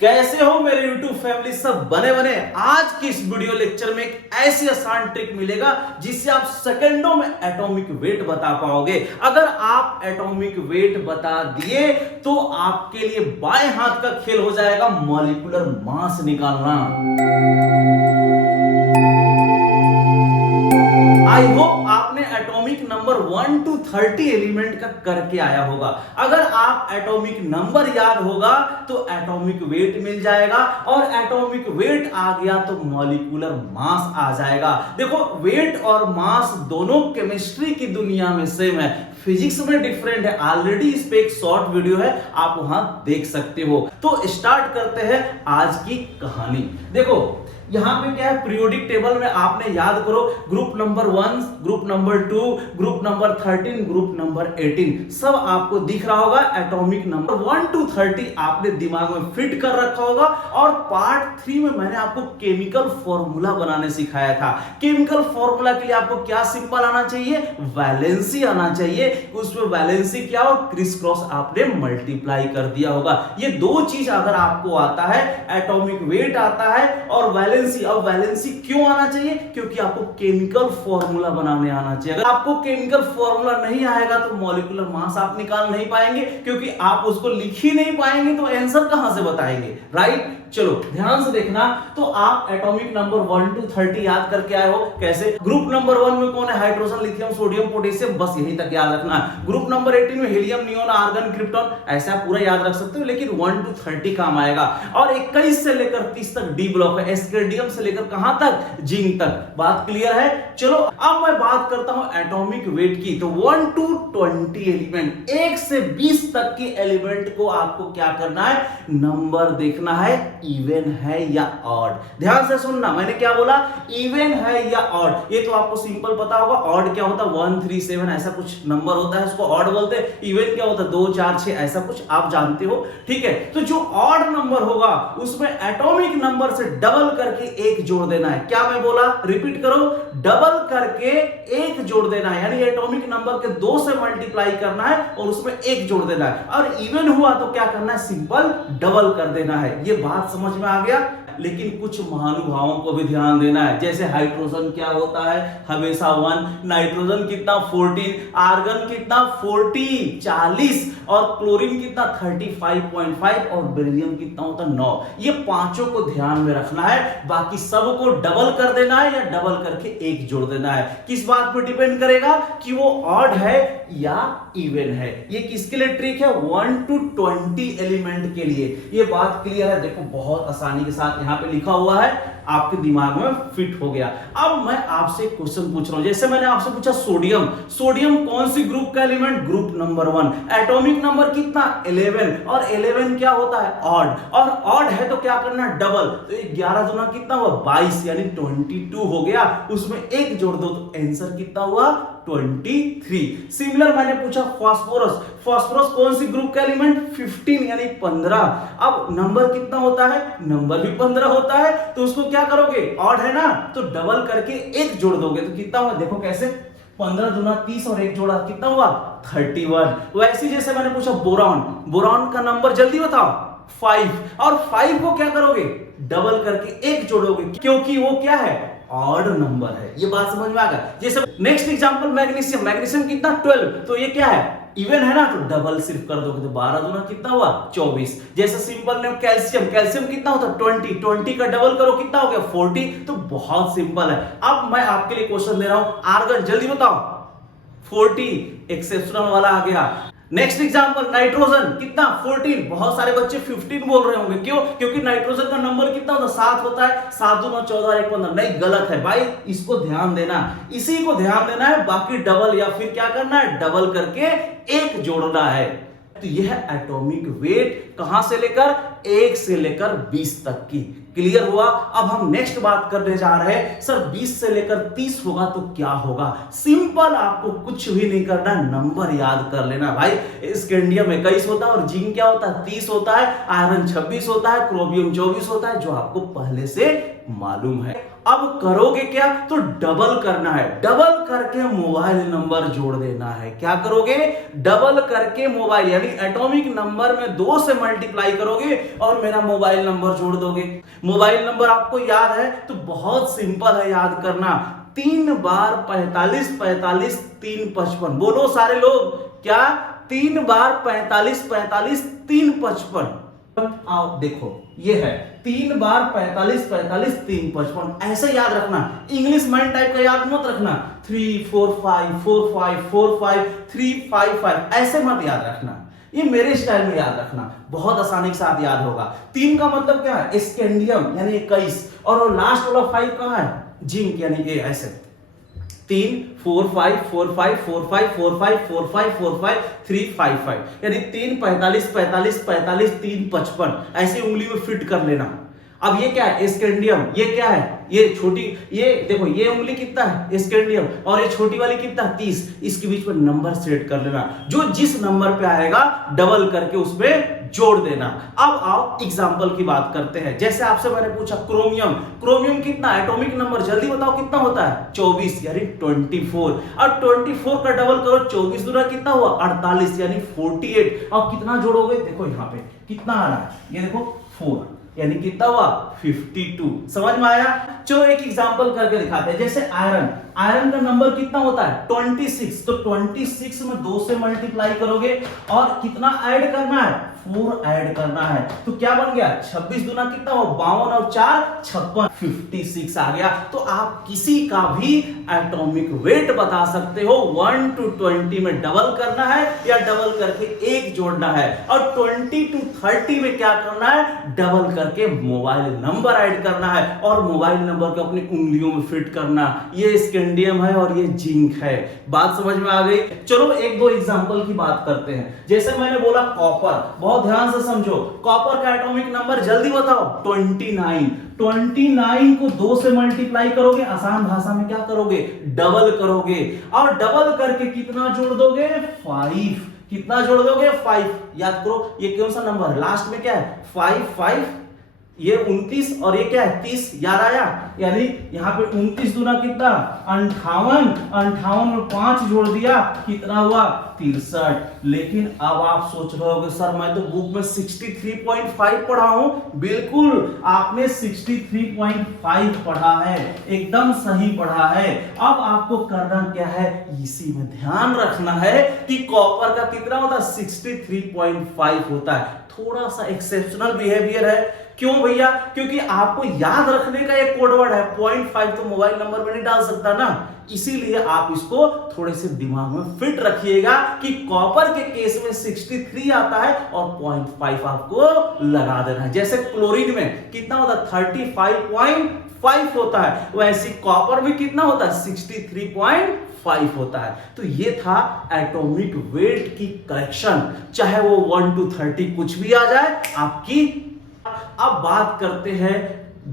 कैसे हो मेरे YouTube फैमिली, सब बने बने। आज की इस वीडियो लेक्चर में एक ऐसी आसान ट्रिक मिलेगा जिससे आप सेकंडों में एटॉमिक वेट बता पाओगे। अगर आप एटॉमिक वेट बता दिए तो आपके लिए बाएं हाथ का खेल हो जाएगा मॉलिक्यूलर मास निकालना। आई होप आपने एटॉमिक नंबर 1 to 30 एलिमेंट का करके आया होगा। अगर आप एटॉमिक नंबर याद होगा तो एटॉमिक वेट मिल जाएगा, और एटॉमिक वेट आ गया तो मॉलिक्यूलर मास आ जाएगा। देखो, वेट और मास दोनों केमिस्ट्री की दुनिया में सेम है, फिजिक्स में डिफरेंट है। ऑलरेडी इस पे एक शॉर्ट वीडियो है, आप वहां देख सकते हो। तो स्टार्ट करते हैं आज की कहानी। देखो यहां पे क्या है, पीरियोडिक टेबल में आपने याद करो, group number 1, group number 2, group number 13, group number 18 सब आपको दिख रहा होगा। एटॉमिक नंबर 1 to 30 आपने दिमाग में फिट कर रखा होगा। और पार्ट 3 में मैंने आपको केमिकल फॉर्मूला बनाने सिखाया था। केमिकल फॉर्मूला के लिए आपको क्या सिंपल आना चाहिए, वैलेंसी आना चाहिए। उसमें वैलेंसी क्या और क्रिस क्रॉस आपने मल्टीप्लाई कर दिया होगा। ये दो चीज अगर आपको आता है, एटॉमिक वेट आता है और वैलेंसी। अब वैलेंसी क्यों आना चाहिए, क्योंकि आपको केमिकल फॉर्मूला बनाने आना चाहिए। अगर आपको केमिकल फॉर्मूला नहीं आएगा तो मॉलिक्यूलर मास आप निकाल नहीं पाएंगे, क्योंकि आप उसको लिख ही नहीं पाएंगे तो आंसर कहां से बताएंगे, राइट। चलो ध्यान से देखना। तो आप एटॉमिक नंबर 1 to 30 याद करके आए हो। कैसे, ग्रुप नंबर 1 में कौन है, हाइड्रोजन, लिथियम, सोडियम, पोटेशियम, बस यही तक याद रखना है। ग्रुप नंबर 18 में हीलियम, नियोन, आर्गन, क्रिप्टॉन, ऐसा पूरा याद रख सकते हो, लेकिन 1 to 30 काम आएगा। और 21 से लेकर 30 तक डी ब्लॉक है, एस्केडियम से लेकर कहां तक, जिंक तक। बात क्लियर है। चलो अब मैं बात करता हूं एटॉमिक वेट की। तो 1 to 20 एलिमेंट, 1 से 20 तक के एलिमेंट को आपको क्या करना है, नंबर देखना है, इवन है या ऑड। ध्यान से सुनना, मैंने क्या बोला, इवन है या ऑड। ये तो आपको सिंपल पता होगा। ऑड क्या होता है, 1 3 7 ऐसा कुछ नंबर होता है, उसको ऑड बोलते हैं। इवन क्या होता है, 2 4 6 ऐसा कुछ आप जानते हो, ठीक है। तो जो ऑड नंबर होगा उसमें एटॉमिक नंबर से डबल करके 1 जोड़ देना है। क्या मैं बोला, रिपीट करो, डबल करके 1 जोड़ देना है, यानी एटॉमिक नंबर के 2 से मल्टीप्लाई करना है और उसमें 1 जोड़ देना है। और इवन हुआ तो क्या करना है, सिंपल डबल कर देना है। ये बात समझ में आ गया। लेकिन कुछ महानुभावों को भी ध्यान देना है। जैसे हाइड्रोजन क्या होता है, हमेशा 1, नाइट्रोजन कितना 14, आर्गन कितना 40, और क्लोरीन कितना 35.5 और बेरिलियम कितना होता है 9। ये पांचों को ध्यान में रखना है। बाकी सबको डबल कर देना है या डबल करके 1 जोड़ देना है। किस बात पर डिपेंड करेगा कि वो ऑड है या इवन है। ये किसके लिए ट्रिक है, 1 to 20 एलिमेंट के लिए। ये बात क्लियर है। देखो बहुत आसानी के साथ यहां पे लिखा हुआ है, आपके दिमाग में फिट हो गया। अब मैं आपसे क्वेश्चन पूछ रहा हूं, जैसे मैंने आपसे पूछा सोडियम। सोडियम कौन सी ग्रुप का element, group number 1। Atomic number कितना, 11, और 11 क्या होता है, ऑड। और ऑड है तो क्या करना है, डबल। तो 11 दूना कितना हुआ, 22, यानी 22 हो गया। उसमें 1 जोड़ दो तो आंसर कितना हुआ, 23। सिमिलर मैंने पूछा फास्फोरस। फास्फोरस कौन सी ग्रुप का एलिमेंट, 15, यानी 15। अब नंबर कितना होता है, नंबर भी 15 होता है। तो उसको क्या करोगे, ऑड है ना, तो डबल करके 1 जोड़ दोगे तो कितना हुआ, देखो कैसे, 15 दूना 30 और 1 जोड़ा कितना हुआ, 31। वैसे जैसे मैंने पूछा बोरॉन। बोरॉन का नंबर जल्दी बताओ, 5, और 5 को क्या करोगे, डबल करके 1 जोड़ोगे, क्योंकि वो क्या है, ऑड नंबर है। ये बात समझ में आ गया। जैसे नेक्स्ट एग्जांपल मैग्नीशियम। मैग्नीशियम कितना 12, तो ये क्या है, इवन है ना, तो डबल सिर्फ कर दोगे तो 12 दूना कितना हुआ, 24। जैसे सिंपल नेम कैल्शियम। कैल्शियम कितना होता है, 20 का डबल करो कितना हो गया, 40। तो बहुत सिंपल है। अब मैं आपके लिए क्वेश्चन दे रहा हूं, आर्गन जल्दी बताओ, 40, एक्सेप्शनल वाला आ गया। नेक्स्ट एग्जांपल नाइट्रोजन कितना, 14। बहुत सारे बच्चे 15 बोल रहे होंगे, क्यों, क्योंकि नाइट्रोजन का नंबर कितना होता है, 7 होता है। 7 दूना 14 और 1 15, नहीं गलत है भाई, इसको ध्यान देना, इसी को ध्यान देना है। बाकी डबल या फिर क्या करना है, डबल करके 1 जोड़ना है। तो यह एटॉमिक वेट कहां से लेकर, 1 से लेकर 20 तक की। क्लियर हुआ। अब हम नेक्स्ट बात करने जा रहे हैं, सर 20 से लेकर 30 होगा तो क्या होगा। सिंपल, आपको कुछ भी नहीं करना, नंबर याद कर लेना भाई। स्कैंडियम 21 होता है और जिंक क्या होता है, 30 होता है। आयरन 26 होता है, क्रोमियम 24 होता है, जो आपको पहले से मालूम है। अब करोगे क्या, तो डबल करना है, डबल करके मोबाइल नंबर जोड़ देना है। क्या करोगे, डबल करके मोबाइल यानी एटॉमिक नंबर में 2 से मल्टीप्लाई करोगे और मेरा मोबाइल नंबर जोड़ दोगे। मोबाइल नंबर आपको याद है तो बहुत सिंपल है याद करना, 3 बार 45 45 3 55। बोलो सारे लोग, क्या 3 बार 45 45 3 55। आओ देखो ये है 3 बार 45 45 3 55, ऐसे याद रखना। इंग्लिश माइंड टाइप का याद मत रखना, 3 4 5 4 5 4 5 3 5 5, ऐसे मत याद रखना, ये मेरे स्टाइल में याद रखना, बहुत आसानी के साथ याद होगा। 3 का मतलब क्या है, स्कैंडियम यानी 21, और लास्ट वाला 5 कहां है, जिंक यानी ए, ऐसे 3 4 5 4 5 4 5 4 5 4 5 4 5 3 5 5, यानी 3 45 45 45 3 55, ऐसे उंगली में फिट कर लेना। अब ये क्या है, स्कैंडियम, ये क्या है, ये छोटी, ये देखो ये उंगली कितना है स्कैंडियम, और ये छोटी वाली कितना 30, इसके बीच में नंबर सेट कर लेना, जो जिस नंबर पे आएगा डबल करके उसमें जोड़ देना। अब आओ एग्जांपल की बात करते हैं। जैसे आपसे मैंने पूछा क्रोमियम, क्रोमियम कितना एटॉमिक नंबर, जल्दी बताओ कितना होता है, 24 यानी 24। अब 24 का डबल करो, 24 दूना कितना हुआ 48 यानी 48। अब कितना जोड़ोगे, देखो यहाँ पे कितना आ रहा है, ये देखो 4 यानी कितना हुआ 52। समझ में आया। चलो एक एग्जांपल करके दिखाते हैं। जैसे आयरन, आयरन का नंबर कितना होता है 26, तो 26 में 2 से मल्टीप्लाई करोगे और कितना ऐड करना है, 4 ऐड करना है, तो क्या बन गया 26 दूना कितना हो 52 और 4 56, 56 आ गया। तो आप किसी का भी एटॉमिक वेट बता सकते हो, 1 to 20 में डबल करना है या डबल करके 1 जोड़ना है, और 20 to 30 में क्या करना है, डबल करके मोबाइल नंबर ऐड करना है और मोबाइल नंबर को अपनी उंगलियों में फिट करना। ये स्कैंडियम है और ये जिंक है। बात समझ में आ गई। चलो एक दो एग्जांपल की बात करते हैं। जैसे मैंने बोला कॉपर, बहुत ध्यान से समझो, कॉपर का एटॉमिक नंबर जल्दी बताओ 29। 29 को 2 से मल्टीप्लाई करोगे, आसान भाषा में क्या करोगे, डबल करोगे, और डबल करके कितना जोड़ दोगे 5। कितना जोड़ दोगे 5। याद करो ये कौन सा नंबर है, लास्ट में क्या है 5 5, ये 29 और ये क्या है 30, याद आया। यानी यहाँ पे 29 दूना कितना 58, 58 में 5 जोड़ दिया कितना हुआ 63। लेकिन अब आप सोच रहे होगे सर मैं तो बुक में 63.5 पढ़ा हूं। बिल्कुल आपने 63.5 पढ़ा है, एकदम सही पढ़ा है। अब आपको करना क्या है, इसी में ध्यान रखना है कि कॉपर का कितना होता है 63.5 होता है। थोड़ा सा एक्सेप्शनल बिहेवियर है, क्यों भैया, क्योंकि आपको याद रखने का एक कोडवर्ड है, 0.5 तो मोबाइल नंबर में नहीं डाल सकता ना, इसीलिए आप इसको थोड़े से दिमाग में फिट रखिएगा कि कॉपर के केस में 63 आता है और 0.5 आपको लगा देना है। जैसे क्लोरीन में कितना होता है 35.5 होता है, वैसे कॉपर में कितना होता है 63.5 होता है। तो ये था एटॉमिक वेट की कलेक्शन, चाहे वो 1 to 30 कुछ भी आ जाए आपकी। अब बात करते हैं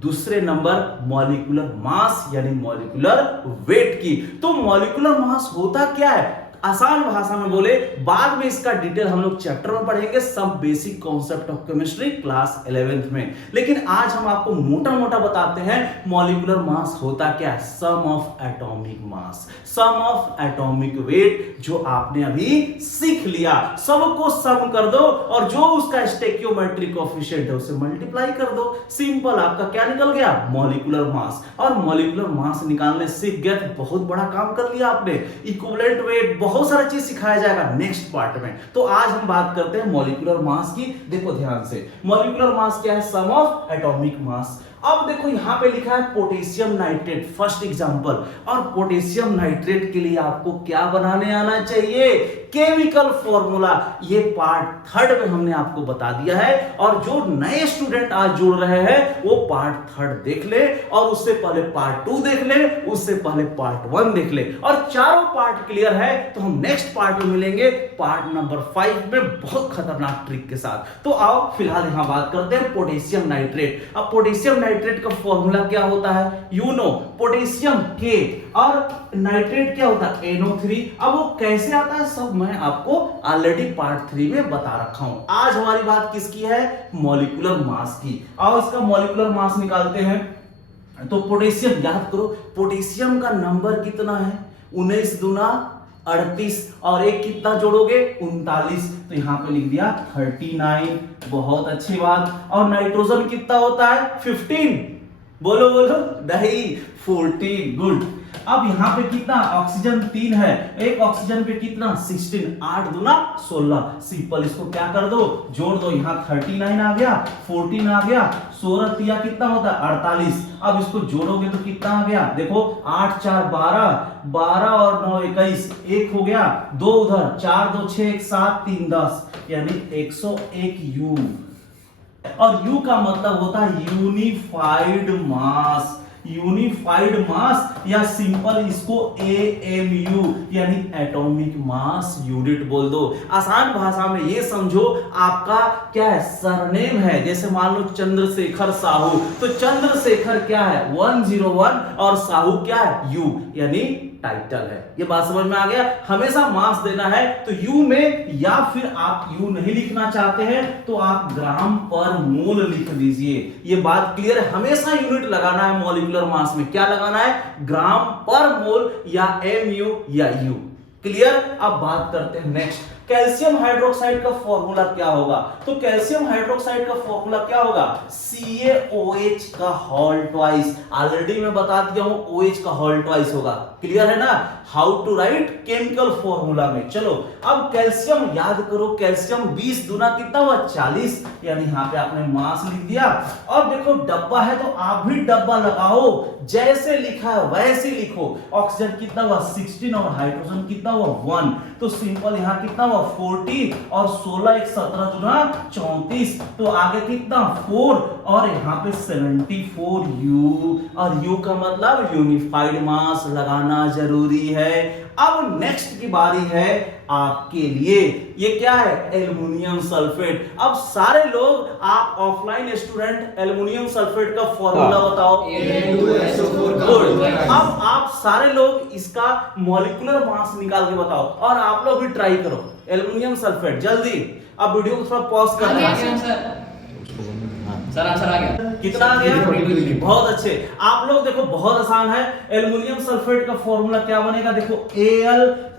दूसरे नंबर मॉलिक्यूलर मास यानी मॉलिक्यूलर वेट की। तो मॉलिक्यूलर मास होता क्या है, आसान भाषा में बोले, बाद में इसका डिटेल हम लोग चैप्टर में पढ़ेंगे, सब basic concept of chemistry class 11th में। लेकिन आज हम आपको मोटा मोटा बताते हैं मॉलिक्यूलर मास होता क्या है, sum of atomic mass, sum of atomic weight, जो आपने अभी सीख लिया। सबको सम कर दो और जो उसका स्टोइकियोमेट्रिक कोएफिशिएंट है उसे मल्टीप्लाई कर दो, सिंपल, आपका क्या निकल गया मॉलिक्यूलर मास। और मॉलिक्यूलर मास निकालने सीख गए तो बहुत बड़ा काम कर लिया आपने। इक्विवेलेंट वेट, बहुत सारा चीज सिखाया जाएगा नेक्स्ट पार्ट में। तो आज हम बात करते हैं मॉलिक्यूलर मास की। देखो ध्यान से, मॉलिक्यूलर मास क्या है, सम ऑफ एटॉमिक मास। अब देखो यहां पे लिखा है पोटेशियम नाइट्रेट, फर्स्ट एग्जांपल। और पोटेशियम नाइट्रेट के लिए आपको क्या बनाने आना चाहिए, केमिकल फॉर्मूला। ये पार्ट 3 में हमने आपको बता दिया है, और जो नए स्टूडेंट आज जुड़ रहे हैं वो पार्ट 3 देख ले, और उससे पहले पार्ट 2 देख ले, उससे पहले पार्ट 1 देख ले, और चारों पार्ट क्लियर है तो हम नेक्स्ट पार्ट में मिलेंगे, पार्ट नंबर 5 में, बहुत खतरनाक ट्रिक के साथ। तो आओ फिलहाल यहां बात करते हैं पोटेशियम नाइट्रेट। अब पोटेशियम नाइट्रेट का फॉर्मूला क्या होता है, यू नो, पोटेशियम के और नाइट्रेट क्या होता है NO3। अब वो कैसे आता है सब मैं आपको ऑलरेडी पार्ट 3 में बता रखा हूं। आज हमारी बात किसकी है, मॉलिक्यूलर मास की। आओ इसका मॉलिक्यूलर मास निकालते हैं। तो पोटेशियम याद करो, पोटेशियम का नंबर कितना है, 19 दूना 38 और एक कितना जोड़ोगे 39, तो यहाँ पे लिख दिया 39। बहुत अच्छी बात। और नाइट्रोजन कितना होता है 15, बोलो बोलो नहीं 14, गुड। अब यहाँ पे कितना ऑक्सीजन 3 है, एक ऑक्सीजन पे कितना 16, 8 दूना 16, सिंपल इसको क्या कर दो जोड़ दो, यहाँ 39 आ गया, 14 आ गया, 16 तिया कितना होता है 48। अब इसको जोड़ोगे तो कितना आ गया, देखो 8 4 12, 12 और 9 21, एक हो गया, 2 उधर, 4 2 6 1 7 3 10, यानी 101 यू। और यू का मतलब होता है यूनिफाइड मास, यूनिफाइड मास या सिंपल इसको एएमयू यानी एटॉमिक मास यूनिट बोल दो। आसान भाषा में ये समझो, आपका क्या है सरनेम है, जैसे मान लो चंद्रशेखर साहू, तो चंद्रशेखर क्या है 101 और साहू क्या है यू यानी टाइटल है। ये बात समझ में आ गया। हमेशा मास देना है तो यू में, या फिर आप यू नहीं लिखना चाहते हैं तो आप ग्राम पर मोल लिख दीजिए। ये बात क्लियर है, हमेशा यूनिट लगाना है मॉलिक्यूलर मास में, क्या लगाना है ग्राम पर मोल या एमयू या यू। क्लियर। अब बात करते हैं नेक्स्ट, कैल्शियम हाइड्रोक्साइड का फॉर्मूला क्या होगा। तो कैल्शियम हाइड्रोक्साइड का फॉर्मूला क्या होगा, CaOH का होल ट्वाइस। ऑलरेडी मैं बता दिया हूं OH का होल ट्वाइस होगा। क्लियर है ना, how to write chemical formula में। चलो अब कैल्शियम याद करो, कैल्शियम 20 दूना कितना हुआ 40, यानी यहां पे आपने मास लिख दिया। अब देखो डब्बा है तो आप भी डब्बा लगाओ, जैसे लिखा है वैसे लिखो। ऑक्सीजन कितना हुआ 16 और हाइड्रोजन कितना हुआ 1, तो सिंपल यहां कितना हुआ 40 और 16 एक 17 दूना 34, तो आगे कितना 4 और यहाँ पे 74 यू, और यू का मतलब यूनिफाइड मास लगाना जरूरी है। अब नेक्स्ट की बारी है आपके लिए, ये क्या है एल्युमिनियम सल्फेट। अब सारे लोग, आप ऑफलाइन स्टूडेंट, एल्युमिनियम सल्फेट का फॉर्मूला बताओ। गुड। अब आप सारे लोग इसका मॉलिक्यूलर मास निकाल के बताओ, और आप लोग भी ट्राई करो एल्युमिनियम सल्फेट जल्दी। अब वीडियो को थोड़ा पॉज कर देना। सर आंसर आ गया, कितना आ गया, बहुत अच्छे। आप लोग देखो बहुत आसान है, एल्युमिनियम सल्फेट का फॉर्मूला क्या बनेगा, देखो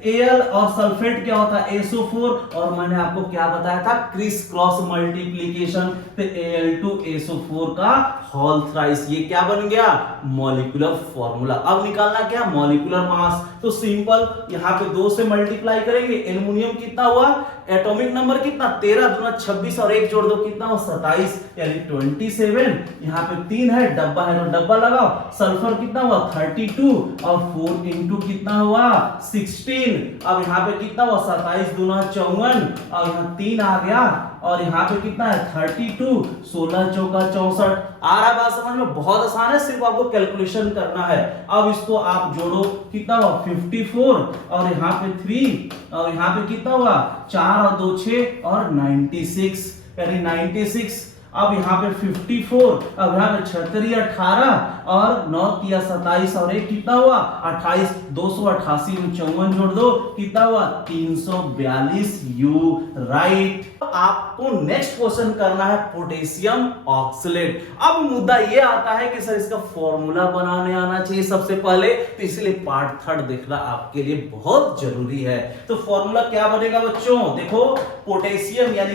Al और सल्फेट क्या होता है SO4, और मैंने आपको क्या बताया था क्रिस क्रॉस मल्टीप्लिकेशन, तो Al2SO4 का होल थ्राइस, ये क्या बन गया मॉलिक्यूलर फॉर्मूला। अब निकालना क्या मॉलिक्यूलर मास, तो सिंपल यहाँ पे 2 से मल्टीप्लाई करेंगे, एल्युमिनियम कितना हुआ एटॉमिक नंबर कितना 13 दूना 26 और एक जोड़ दो कितना हुआ 27 यानी 27। यहाँ पे 3 है, डब्बा है तो डब्बा लगाओ। सल्फर कितना हुआ 32 और 4 इंटू कितना हुआ 16। अब यहाँ पे कितना हुआ 27 दूना 54 और यहाँ 3 आ गया, और यहाँ पे कितना है 32, 16 चौका 64। आ रहा बात समझ में, बहुत आसान है, सिर्फ आपको कैलकुलेशन करना है। अब इसको आप जोड़ो कितना हुआ 54 और यहाँ पे 3 और यहाँ पे कितना हुआ 4 और 2 6 और 96 यानी 96। अब यहाँ पे 54, अब यहाँ पे 36 18 और 9 तिया 27 और एक कितना हुआ 28, 288 में 54 जोड़ दो कितना हुआ 342 यू राइट। आपको नेक्स्ट क्वेश्चन करना है पोटेशियम ऑक्सलेट। अब मुद्दा ये आता है कि सर इसका फॉर्मूला बनाने आना चाहिए सबसे पहले, तो इसलिए पार्ट 3 देखना आपके लिए बहुत जरूरी है। तो फॉर्मूला क्या बनेगा बच्चों, देखो पोटेशियम यानी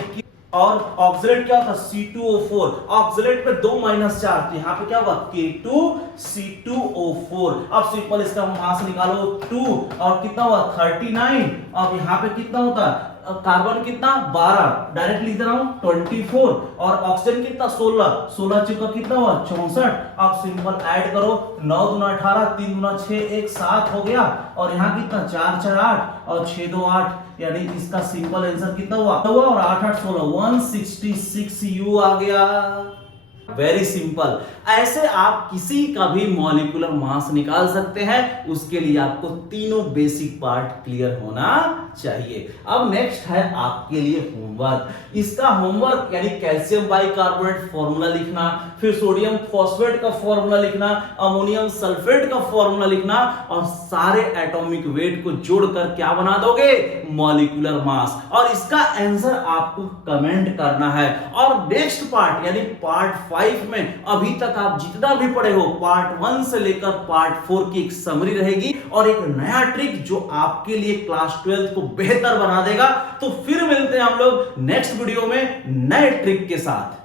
और ऑक्सलेट क्या होता है C2O4, ऑक्सलेट पे 2 - 4 तो यहाँ पे क्या होगा K2C2O4। अब सिंपल इसका मास निकालो 2 और कितना हुआ 39। अब यहाँ पे कितना होता है कार्बन कितना 12, डायरेक्ट लिख दे रहा हूं 24 और ऑक्सीजन कितना 16, 16 चुका कितना हुआ 64। अब सिंपल ऐड करो 9 दूना 18, 3 दूना 6 1 7 हो गया, और यहाँ कितना 4 4 8 और 6 2 8 यानी इसका सिंपल आंसर कितना हुआ और 8 8 16 166 यू आ गया। Very simple. ऐसे आप किसी का भी मॉलिक्यूलर मास निकाल सकते हैं, उसके लिए आपको तीनों बेसिक पार्ट क्लियर होना चाहिए। अब नेक्स्ट है आपके लिए होमवर्क। इसका होमवर्क यानी कैल्शियम बाइकार्बोनेट फॉर्मूला लिखना, फिर सोडियम फॉस्फेट का फॉर्मूला लिखना, अमोनियम सल्फेट का फॉर्मूला लिखना, और सारे एटॉमिक वेट को जोड़कर क्या बना दोगे मॉलिक्यूलर मास, और इसका आंसर आपको कमेंट करना है। और नेक्स्ट पार्ट यानी पार्ट 5 लाइफ में अभी तक आप जितना भी पढ़े हो पार्ट 1 से लेकर पार्ट 4 की एक समरी रहेगी और एक नया ट्रिक जो आपके लिए क्लास 12 को बेहतर बना देगा। तो फिर मिलते हैं हम लोग नेक्स्ट वीडियो में नए ट्रिक के साथ।